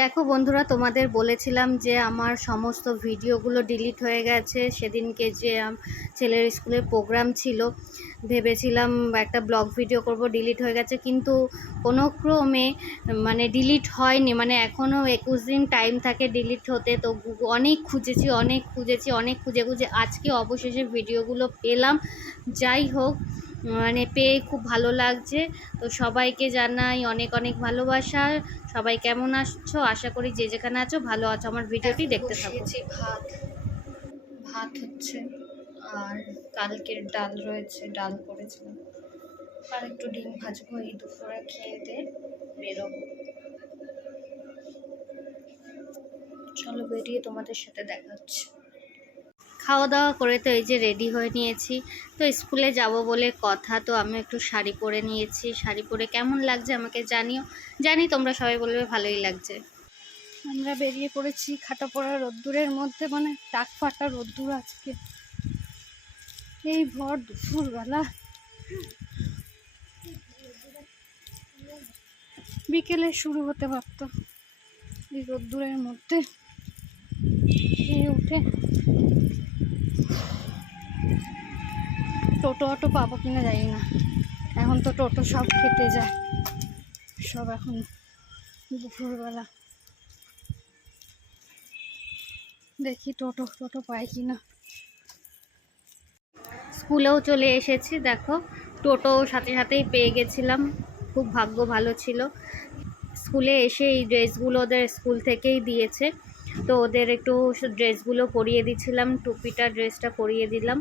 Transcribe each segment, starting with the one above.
দেখো বন্ধুরা, তোমাদের বলেছিলাম যে আমার সমস্ত ভিডিওগুলো ডিলিট হয়ে গেছে। সেদিনকে যে ছেলের স্কুলের প্রোগ্রাম ছিল, ভেবেছিলাম একটা ব্লগ ভিডিও করব ডিলিট হয়ে গেছে। কিন্তু কোনো ক্রমে মানে ডিলিট হয়নি মানে এখনও একুশ দিন টাইম থাকে ডিলিট হতে। তো অনেক খুঁজেছি অনেক খুঁজেছি, অনেক খুঁজে খুঁজে আজকে অবশেষে ভিডিওগুলো পেলাম। যাই হোক মানে পেয়ে খুব ভালো লাগছে। তো সবাইকে জানাই অনেক অনেক ভালোবাসা। সবাই কেমন আসছো আশা করি যে যেখানে আছো ভালো আছো। আমার ভিডিওটি দেখতে থাকো। ভাত। ভাত হচ্ছে আর কালকের ডাল রয়েছে ডাল করেছিলাম। আর একটু ডিম ভাজবো এই দুপুরে খেয়ে দিয়ে বেরোবো। চলো বেরিয়ে তোমাদের সাথে দেখা হচ্ছে। খাওয়া দাওয়া করে তো এই যে রেডি হয়ে নিয়েছি। তো স্কুলে যাব বলে কথা, তো আমি একটু শাড়ি পরে নিয়েছি। শাড়ি পরে কেমন লাগছে আমাকে জানিও। জানি তোমরা সবাই বলবে ভালোই লাগছে। আমরা বেরিয়ে পড়েছি খাটা পড়া রোদ্দুরের মধ্যে মানে টাক ফাটা রোদ্দুর আজকে। এই ভর দুপুরবেলা। বিকেলে শুরু হতে পারত এই রোদ্দুরের মধ্যে। উঠে টোটো অটো পাবো কিনা জানি না। এখন তো টোটো সব খেতে যায়। সব এখন দুপুরবেলা। দেখি টোটো টোটো পাই কি না স্কুলেও চলে এসেছি, দেখো। টোটো সাথে সাথেই পেয়ে গেছিলাম। খুব ভাগ্য ভালো ছিল। স্কুলে এসে এই ড্রেসগুলো ওদের স্কুল থেকেই দিয়েছে। তো ওদের একটু ড্রেসগুলো পরিয়ে দিচ্ছিলাম টুপিটা ড্রেসটা পরিয়ে দিলাম।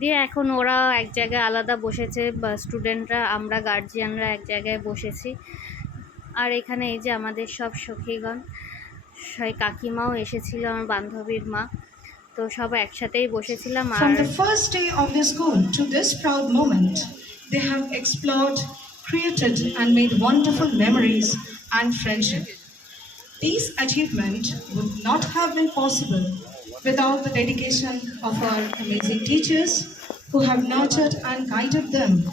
দিয়ে এখন ওরা এক জায়গায় আলাদা বসেছে বা স্টুডেন্টরা আমরা গার্জিয়ানরা এক জায়গায় বসেছি। আর এখানে এই যে আমাদের সব সখীগণ সেই কাকিমাও এসেছিল আমার বান্ধবীর মা। তো সব একসাথেই বসেছিলাম আর From the first day of their school to they have explored, created, and made wonderful memories and. These achievements would not have been possible without the dedication of our amazing teachers who have nurtured and guided them,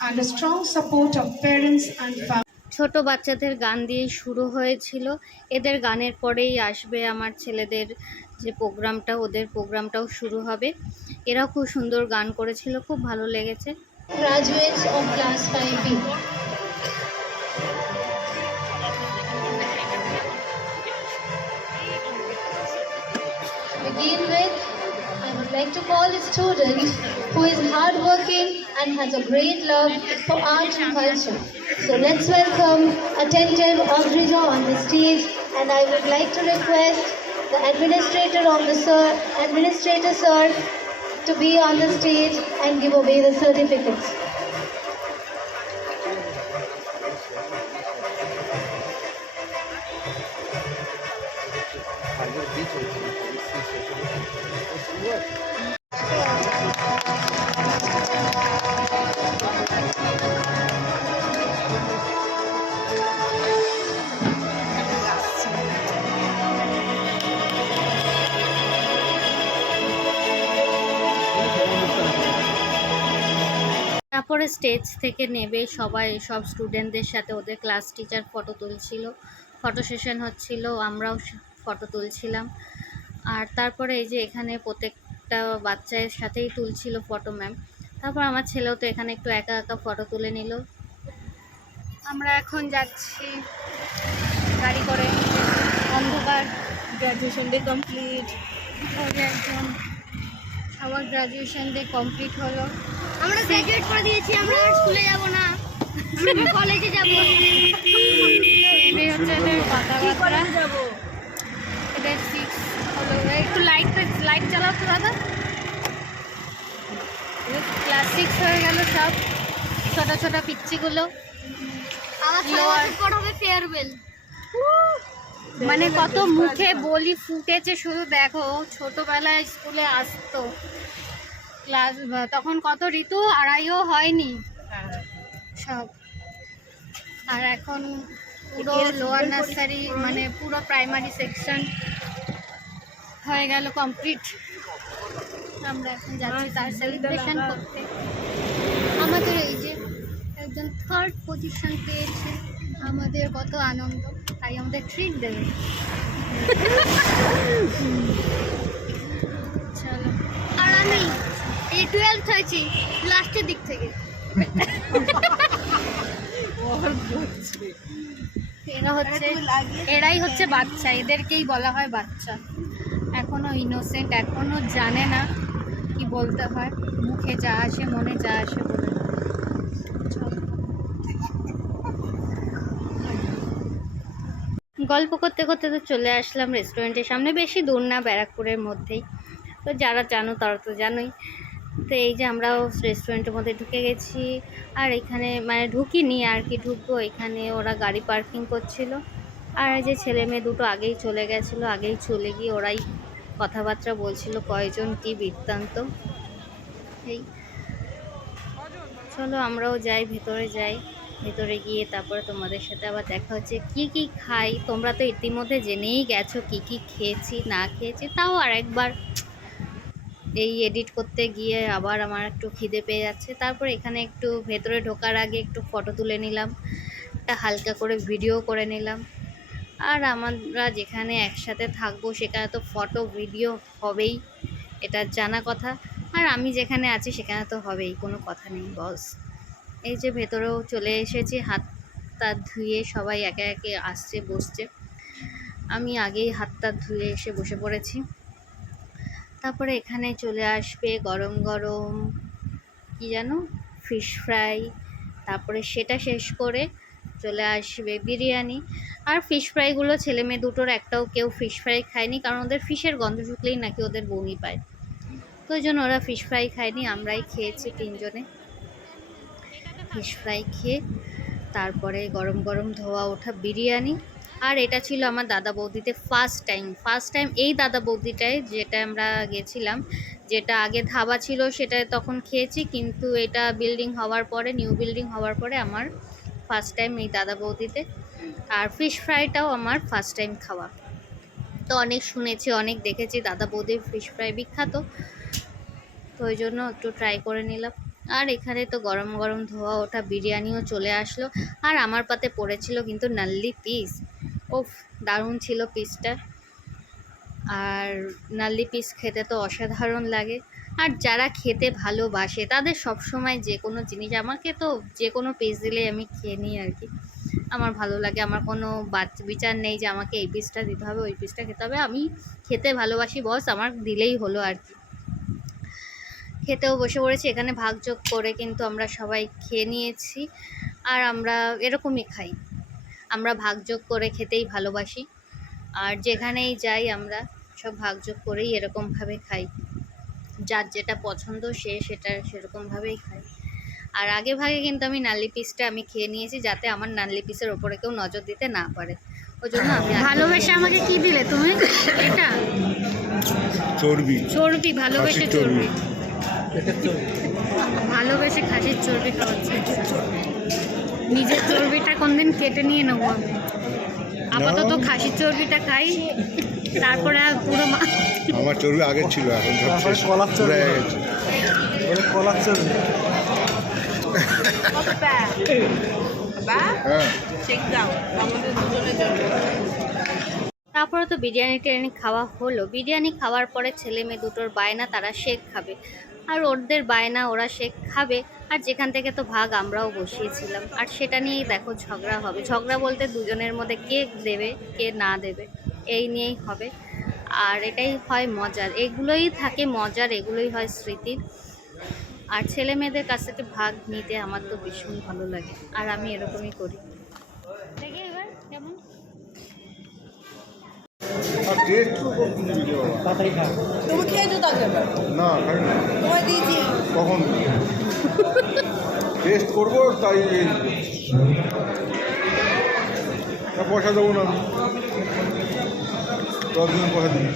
and the strong support of parents and family. ছোট বাচ্চাদের গান দিয়ে শুরু হয়েছিল এদের গানের পরেই আসবে আমার ছেলেদের যে প্রোগ্রামটা ওদের প্রোগ্রামটাও শুরু হবে এরাও খুব সুন্দর গান করেছিল খুব ভালো লেগেছে graduates of class 5B. To student who is hardworking and has a great love for art and culture. So let's welcome attentive Audrija on the stage and I would like to request the administrator of the sir, administrator sir to be on the stage and give away the certificates. তারপরে stage থেকে নেবে সবাই, সব স্টুডেন্টদের সাথে ওদের class teacher photo তুলছিল। Photo session হচ্ছিল, আমরাও ফটো তুলছিলাম। আর তারপরে এই যে এখানে প্রত্যেকটা বাচ্চার সাথেই তুলছিল ফটো ম্যাম তারপর আমার ছেলেও তো এখানে একটু একা একা ফটো তুলে নিল। আমরা এখন যাচ্ছি গাড়ি করে। অন্ধকার। গ্র্যাজুয়েশন ডে কমপ্লিট একজন আমার গ্র্যাজুয়েশন ডে কমপ্লিট হলো। আমরা গ্র্যাজুয়েট করে দিয়েছি আমরা আর স্কুলে যাব না। কলেজে যাব। এই হচ্ছে কথাবার্তা। এদের সিক্স হলো একটু লাইট লাইট চালাও তো দাদা। ক্লাস সিক্স হয়ে গেল সব। ছোট ছোট পিচ্ছিগুলো মানে কত মুখে বলি ফুটেছে শুধু দেখো ছোটবেলায় স্কুলে আসতো। ক্লাস তখন কত ঋতু আড়াইও হয়নি। সব। আর এখন পুরো লোয়ার নার্সারি মানে পুরো প্রাইমারি সেকশন হয়ে গেল কমপ্লিট আমরা এখন যাচ্ছি তার সেলিব্রেশন করতে। আমাদের এই যে একজন থার্ড পজিশন পেয়েছে আমাদের কত আনন্দ তাই আমাদের ট্রিট দেবে। চলো। আর আমি এই টুয়েলভ হয়েছি লাস্টের দিক থেকে। এরা হচ্ছে এরাই হচ্ছে বাচ্চা এদেরকেই বলা হয় বাচ্চা। এখনও ইনোসেন্ট এখনও জানে না কি বলতে হয়। মুখে যা আসে, মনে যা আসে বলে। গল্প করতে করতে তো চলে আসলাম রেস্টুরেন্টের সামনে, বেশি দূর না, ব্যারাকপুরের মধ্যেই। তো যারা জানো, তারা তো জানোই। তো এই যে আমরাও রেস্টুরেন্টের মধ্যে ঢুকে গেছি। আর এখানে মানে ঢুকিনি আর কি, ঢুকবো। এখানে ওরা গাড়ি পার্কিং করছিল। আর যে ছেলে মেয়ে দুটো আগেই চলে গেছিল, আগেই চলে গিয়ে ওরাই কথাবার্তা বলছিল, কয়জন কি বৃত্তান্ত? এই, চলো আমরাও যাই, ভেতরে যাই। ভেতরে গিয়ে তারপরে তোমাদের সাথে আবার দেখা হচ্ছে। কি কি খাই? তোমরা তো ইতিমধ্যে জেনেই গেছো কি কি খেয়েছি, না খেয়েছি, তাও আর একবার এই এডিট করতে গিয়ে আবার আমার একটু খিদে পেয়ে যাচ্ছে। তারপর এখানে একটু ভেতরে ঢোকার আগে একটু ফটো তুলে নিলাম। একটা হালকা করে ভিডিও করে নিলাম। আর আমরা যেখানে একসাথে থাকব সেখানে তো ফটো ভিডিও হবেই, এটা জানা কথা। আর আমি যেখানে আছি সেখানে তো হবেই, কোনো কথা নেই বস এই যে ভেতরেও চলে এসেছি হাত তাত ধুয়ে সবাই একে একে আসছে, বসছে। আমি আগেই হাত ধুয়ে এসে বসে পড়েছি। তারপরে এখানে চলে আসবে গরম গরম, কি যেন ফিশ ফ্রাই তারপরে সেটা শেষ করে চলে আসবে বিরিয়ানি। আর ফিশ ফ্রাইগুলো ছেলে মেয়ে দুটোর একটাও কেউ ফিশ ফ্রাই খায়নি, কারণ ওদের ফিশের গন্ধ শুকলেই নাকি ওদের বমি পায়। তো ওই জন্য ওরা ফিশ ফ্রাই খায়নি, আমরাই খেয়েছি তিনজনে। ফিশ ফ্রাই খেয়ে তারপরে গরম গরম ধোয়া ওঠা বিরিয়ানি। আর এটা ছিল আমার দাদা বৌদিতে ফার্স্ট টাইম ফার্স্ট টাইম এই দাদা বৌদিটায় যেটা আমরা গেছিলাম, যেটা আগে ধাবা ছিল সেটা তখন খেয়েছি, কিন্তু এটা বিল্ডিং হওয়ার পরে নিউ বিল্ডিং হওয়ার পরে আমার ফার্স্ট টাইম এই দাদা বৌদিতে। আর ফিশ ফ্রাইটাও আমার ফার্স্ট টাইম খাওয়া। তো অনেক শুনেছি, অনেক দেখেছি, দাদা বৌদির ফিশ ফ্রাই বিখ্যাত। তো ওই জন্য একটু ট্রাই করে নিলাম। আর এখানে তো গরম গরম ধোয়া ওঠা বিরিয়ানিও চলে আসলো। আর আমার পাতে পড়েছিল কিন্তু নাল্লি পিস ও দারুণ ছিল পিসটা আর নাল্লি পিস খেতে তো অসাধারণ লাগে। আর যারা খেতে ভালোবাসে, তাদের সব সময় যে কোনো জিনিস, আমাকে তো যে কোনো পিস দিলেই আমি খেয়ে নিই আর কি। আমার ভালো লাগে, আমার কোনো বাচ বিচার নেই যে আমাকে এই পিসটা দিতে হবে, ওই পিসটা খেতে হবে। আমি খেতে ভালোবাসি বস আমার দিলেই হলো আর কি। খেতেও বসে পড়েছি, এখানে ভাগযোগ করে কিন্তু আমরা সবাই খেয়ে নিয়েছি। আর আমরা এরকমই খাই। আমরা ভাগযোগ করে খেতেই ভালোবাসি। আর যেখানেই যাই আমরা সব ভাগযোগ করেই এরকমভাবে খাই। যার যেটা পছন্দ সে সেটা সেরকমভাবেই খায়। আর আগে ভাগে কিন্তু আমি নাল্লি পিসটা আমি খেয়ে নিয়েছি যাতে আমার নাল্লি পিসের ওপরে কেউ নজর দিতে না পারে। ওই জন্য আমি ভালোবেসে আমাকে কি দিলে তুমি? এটা? চর্বি। চর্বি ভালোবেসে চর্বি। চর্বি। ভালোবেসে খাসির চর্বি খাওয়াচ্ছে। নিজের চর্বিটা কোনদিন কেটে নিয়ে নেব আমি। আপাতত খাসির চর্বিটা খাই তারপরে আর পুরো আমার চর্বি আগের ছিল এখন সব শেষ কলার চর্বি। কলার চর্বি। হ্যাঁ। তারপরে তো বিরিয়ানি টিরিয়ানি খাওয়া হলো। বিরিয়ানি খাওয়ার পরে ছেলে মেয়ে দুটোর বায়না তারা শেক খাবে। আর ওদের বায়না ওরা শেক খাবে আর যেখান থেকে তো ভাগ আমরাও বসিয়েছিলাম। আর সেটা নিয়েই দেখো ঝগড়া হবে। ঝগড়া বলতে দুজনের মধ্যে কে দেবে, কে না দেবে, এই নিয়েই হবে। আর এটাই হয় মজার। এগুলোই থাকে মজার, এগুলোই হয় স্মৃতির। আর ছেলে মেয়েদের কাছ থেকে ভাগ নিতে আমার তো ভীষণ ভালো লাগে। আর আমি এরকমই করি দেখি এবার কেমন আর টেস্ট তো করতে দিবি রে বাবা তাড়াতাড়ি খা তুমি খেয়েছো তাকে না খাই না। তোমায় দিয়েছি। কখন? টেস্ট করব তাই পয়সা দেবো না। দশ দিন পয়সা দিবি।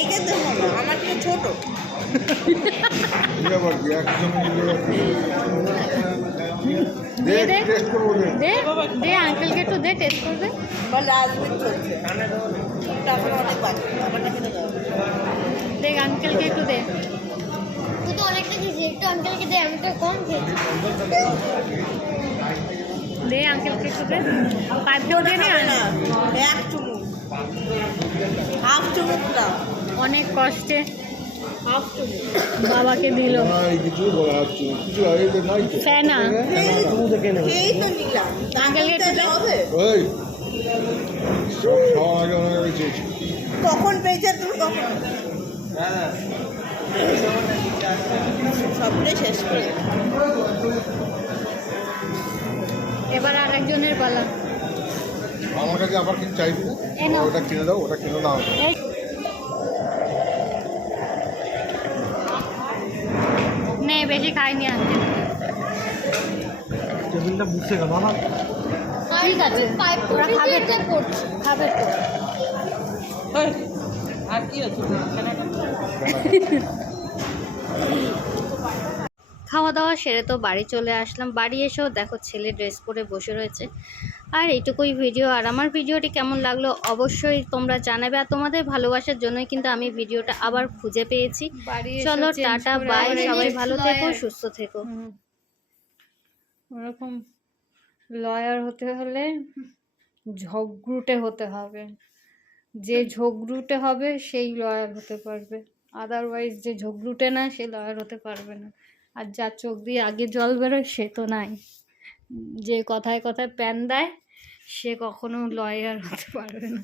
একে দেবো না আমার তো ছোট। আবার কি? একজনে দে দে, দে। টেস্ট করব দে। দে দে আঙ্কেলকে একটু দে টেস্ট করবে। দেখ আঙ্কেলকে একটু দে। তুই তো অনেকটা খেয়েছিস একটু আঙ্কেলকে দে আমি তো কম খেয়েছি। দে আঙ্কেলকে একটু দে। পাইপটাও দে না। এক চুমুক। হাফ চুমুক না অনেক কষ্টে। বাবাকে দিল। ফেনা। কখন পেয়েছে তুমি কখন? সবটাই শেষ করে এবার আর একজনের পালা। আমার কাছে আবার কিছু চাইবি? না ওটা কিনে দাও ওটা কিনে দাও এই নে বেশি খাইনি আঙ্কেল টেবিলটা বুঝছে গেল না? ঠিক আছে ওরা খাবে খাবে তো। আর কি আছে? খাওয়া দাওয়া সেরে তো বাড়ি চলে আসলাম। বাড়ি এসেও দেখো ছেলে ড্রেস পরে বসে রয়েছে। আর এইটুকুই ভিডিও। আর আমার ভিডিওটি কেমন লাগল অবশ্যই তোমরা জানাবে। আর তোমাদের ভালোবাসার জন্যই কিন্তু আমি ভিডিওটা আবার খুঁজে পেয়েছি। চলো টাটা বাই সবাই ভালো থেকো সুস্থ থেকো। ওরকম লয়ার হতে হলে ঝগড়ুটে হতে হবে। যে ঝগড়ুটে হবে সেই লয়ার হতে পারবে। আদারওয়াইজ যে ঝগড়ুটে না সে লয়ার হতে পারবে না। আর যার চোখ দিয়ে আগে জল বেরোয় সে তো নাই। যে কথায় কথায় প্যান দেয় সে কখনো লয়ার হতে পারবে না।